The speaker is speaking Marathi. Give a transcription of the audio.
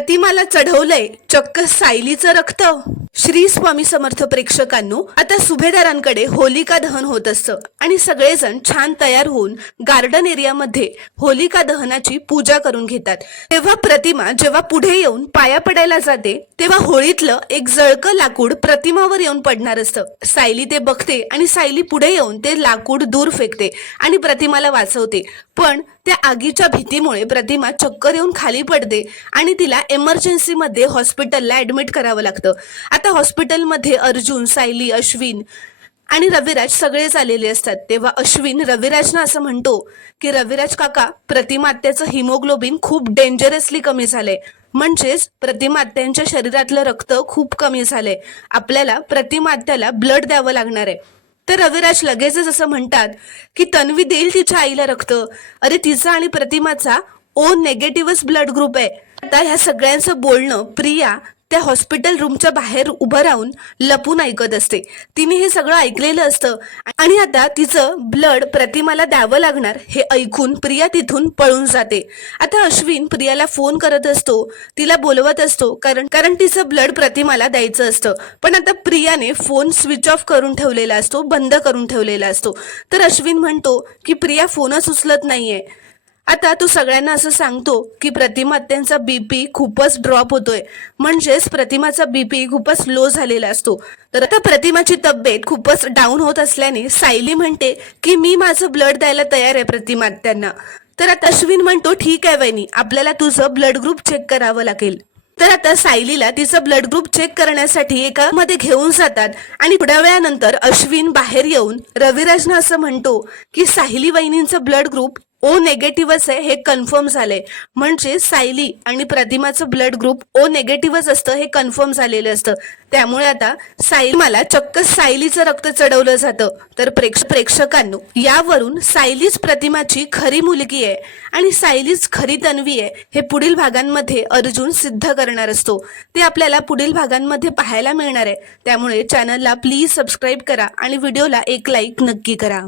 प्रतिमाला चढवलंय चक्क सायलीचं रक्त। श्री स्वामी समर्थ प्रेक्षकांनो, आता सुभेदारांकडे होलिका दहन होत असतं आणि सगळेजण छान तयार होऊन गार्डन एरियामध्ये होलिका दहनाची पूजा करून घेतात। तेव्हा प्रतिमा जेव्हा पुढे येऊन पाया पडायला जाते तेव्हा होळीतलं एक जळकं लाकूड प्रतिमावर येऊन पडणार असतं। सायली ते बघते आणि सायली पुढे येऊन ते लाकूड दूर फेकते आणि प्रतिमाला वाचवते, पण त्या आगीच्या भीतीमुळे प्रतिमा चक्कर येऊन खाली पडते आणि तिला इमर्जन्सी मध्ये हॉस्पिटलला ऍडमिट करावं लागतं। आता हॉस्पिटलमध्ये अर्जुन, सायली, अश्विन आणि रविराज सगळेच आलेले असतात। तेव्हा अश्विन रविराजना असं म्हणतो की रविराज काका, प्रतिमा आत्याचं हिमोग्लोबिन खूप डेंजरसली कमी झालंय, म्हणजेच प्रतिमा आत्यांच्या शरीरातलं रक्त खूप कमी झालंय, आपल्याला प्रतिमा आत्याला ब्लड द्यावं लागणार आहे। तर रविराज लगेचच असं म्हणतात की तन्वी देईल तिच्या आईला रक्त। अरे, तिचा आणि प्रतिमाचा ओ नेगेटिव्हच ब्लड ग्रुप आहे। आता ह्या सगळ्यांचं बोलणं प्रिया त्या हॉस्पिटल रूमच्या बाहेर उभं राहून लपून ऐकत असते। तिने हे सगळं ऐकलेलं असतं आणि आता तिचं ब्लड प्रतिमाला द्यावं लागणार हे ऐकून प्रिया तिथून पळून जाते। आता अश्विन प्रियाला फोन करत असतो, तिला बोलवत असतो, कारण तिचं ब्लड प्रतिमाला द्यायचं असतं। पण आता प्रियाने फोन स्विच ऑफ करून ठेवलेला असतो, बंद करून ठेवलेला असतो। तर अश्विन म्हणतो की प्रिया फोनच उचलत नाहीये। आता तो सगळ्यांना असं सांगतो की प्रतिमा आत्यांचा बीपी खूपच ड्रॉप होतोय, म्हणजेच प्रतिमाचा बीपी खूपच लो झालेला असतो। तर आता प्रतिमाची तब्येत खूपच डाऊन होत असल्याने सायली म्हणते की मी माझं ब्लड द्यायला तयार आहे प्रतिमा आत्यांना। तर आता अश्विन म्हणतो ठीक आहे वहिनी, आपल्याला तुझं ब्लड ग्रुप चेक करावं लागेल। तर आता सायलीला तिचं ब्लड ग्रुप चेक करण्यासाठी एका मध्ये घेऊन जातात आणि थोड्या वेळानंतर अश्विन बाहेर येऊन रविराजना असं म्हणतो की सायली वहिनींचं ब्लड ग्रुप ओ नेगेटिव्हच आहे हे कन्फर्म झालंय, म्हणजे सायली आणि प्रतिमाचं ब्लड ग्रुप ओ नेगेटिव्हच असतं हे कन्फर्म झालेलं असतं। त्यामुळे आता मला चक्क सायलीचं रक्त चढवलं जातं। तर प्रेक्षकांनो, यावरून सायलीच प्रतिमाची खरी मुलगी आहे आणि सायलीच खरी तन्वी आहे हे पुढील भागांमध्ये अर्जुन सिद्ध करणार असतो। ते आपल्याला पुढील भागांमध्ये पाहायला मिळणार आहे। त्यामुळे चॅनलला प्लीज सबस्क्राईब करा आणि व्हिडिओला एक लाईक नक्की करा।